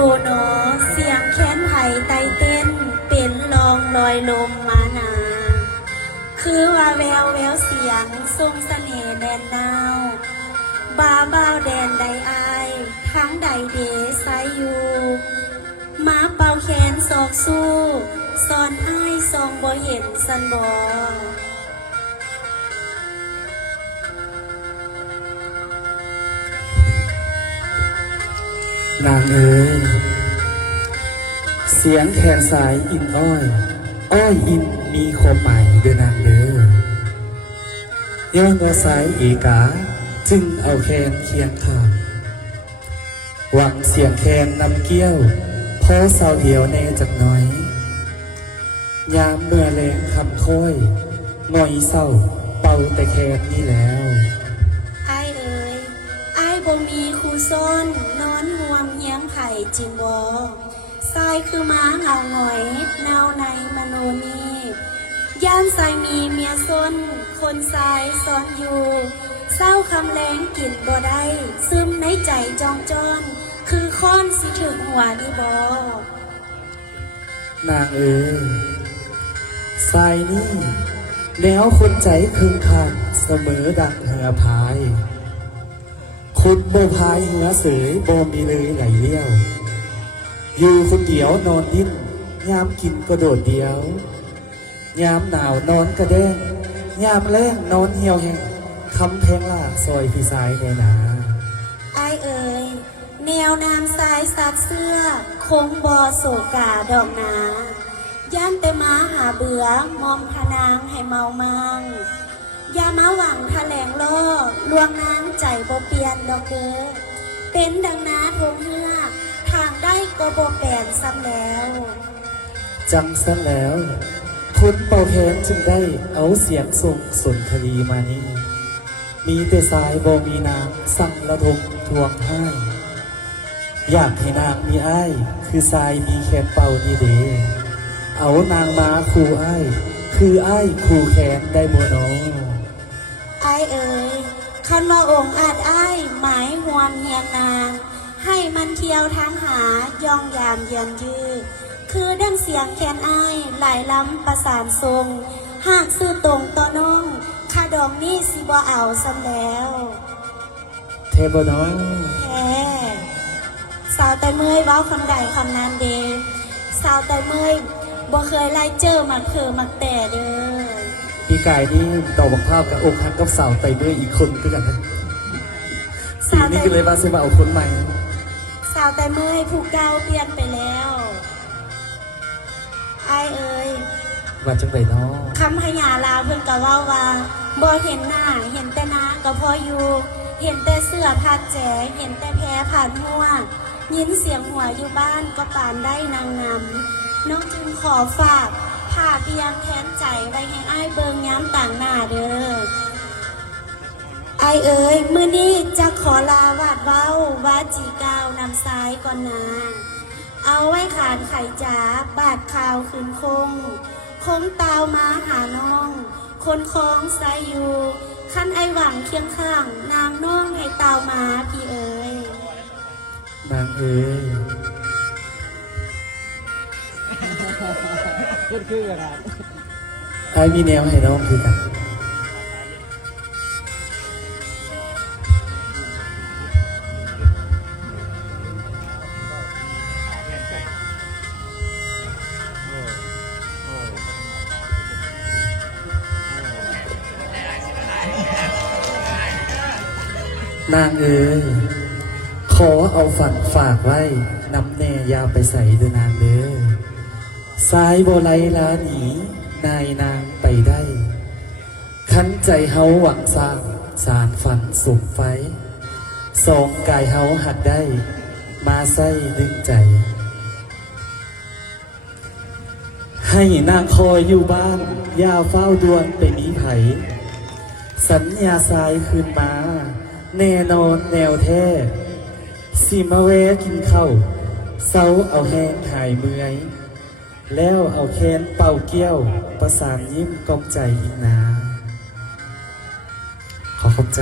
โอ้หนอเสียงแค้นไผ่ไตเต้นเป็นลองลอยลมมานาคือว่าแววเสียงทรงเสน่ห์แดนดาวบ้าวแดนใดอายทั้งใดเดสายอยู่มาเป่าแขนศอกสู้สอนอายทรงบ่เห็นสันบ่นางเอ๋ยเสียงแคนสายอินอ้อยอินมีความหมายเด้อนางเด้อย้อนว่าสายเอกาจึงเอาแคนเคียงข้างหวังเสียงแคนนำเกี้ยวพอเศร้าเดียวแน่จักหน่อยยามเมื่อแรงคำค่อยหน่อยเศร้าเป่าแต่แคนนี่แล้วไอ้เอ๋ยไอ้บ่มีคู่ซ้อนนอนห่วงเฮียงไผ่จิงบ่ทรายคือม้าเงาหงอยแนวในมโนนีย่านทรายมีเมียซนคนทรายซ้อนอยู่เศร้าคำแรงกลิ่นบ่ได้ซึมในใจจองจอนคือค้อนสิถึงหัวนี่บ่นางเอ๋ยทรายนี่แนวคนใจคึงคันเสมอดังเหือพายคุณโบพายเหือเสยโบมีเลยไหลเลี้ยวอยู่คนเดียวนอนดิ้นยามกินก็โดดเดียวยามหนาวนอนกระเด้งยามแรงนอนเหี่ยวแห้งคำเพลงลากซอยพี่สายในนาไอเอ๋ยแนวน้ำสายสักเสื้อคงบอโศกาดอกนาย่านแต่มาหาเบื่อมอมพนางให้เมามังอย่ามาหวังแถลงล่อลวงนางใจบ่เปลี่ยนดอกเด้อเป็นดังนาทงเฮือทางได้ก็บ่แปลนซ้ำแล้วจังสันแล้วคนเป่าแคนจึงได้เอาเสียงส่งสุนทรีมานี้มีแต่สายบ่มีนางสั่งระดมทวงให้อยากให้นางมีอ้ายคือสายมีแคนเป่านี่เด้เอานางมาคู่อ้ายคืออ้ายคู่แคนได้บ่น้องไอ้เอ๋ยคันว่าองค์อาจอ้ายหมายหวมเฮียนนางให้มันเที่ยวทางหายองยามเยือนยืดคือดังเสียงแคนอ้ายหลายล้ำประสานทรงหากซื้อตรงต่อน้องข้าดองนี่สิบ่เอาซ้ำแล้วเทบน้องแท้สาวแต่เมื่อยเว้าคำใดคำนั้นเด้สาวแต่เมื่อยบ่เคยไล่เจอมักเผอมักแต่เด้อพี่กายนี่ดอกบักพร้าวกับอกหักกับสาวไตเมื่อยอีกคนก็กันนะปีนี้ก็เลยว่าจะมาเอาคนใหม่สาวแต่เมื่อยผู้เก่าเปลี่ยนไปแล้วไอเอ๋ยว่าจังไดน้อคำพยาลาเพิ่นก็เว้าว่าบ่เห็นหน้าเห็นแต่นาก็พออยู่เห็นแต่เสื้อผ้าแจเห็นแต่แพ้ผ่านหัวยินเสียงหัวอยู่บ้านก็ปานได้นางนำน้องจึงขอฝากผ่าเพียงแทนใจไว้ให้อ้ายเบิงย้ำต่างหน้าเด้อไอเอ๋ยมื้อนี้จะขอลาวาดเว้าวาจีกาวนำซ้ายก่อนนาเอาไว้ขานไข่จ๋าบาดข่าวคืนคงตาวมาหาน้องคนคล้องสายอยู่ขั้นไอหวังเคียงข้างนางน้องให้ตาวมาพี่เอ๋ยนางเอ๋ยคือกันไอ้มีแนวให้น้องคือกันนางเอ๋ยขอเอาฝันฝากไว้น้ำแน่ยาวไปใส่ด้วยนางเด้อสายโบไลลาหนีนายนางไปได้ขันใจเฮาหวังสร้างสารฝันสุขไฟสองกายเฮาหักได้มาใส่ดึงใจให้นางคอยอยู่บ้านยาเฝ้าดวนไปมีไผสัญญาสายคืนมาแน่นอนแนวแท้สิมาแวะกินข้าวเศร้าเอาแห้งหายเมื่อยแล้วเอาแคนเป่าเกี้ยวประสานยิ้มกองใจอีกนาขอบใจ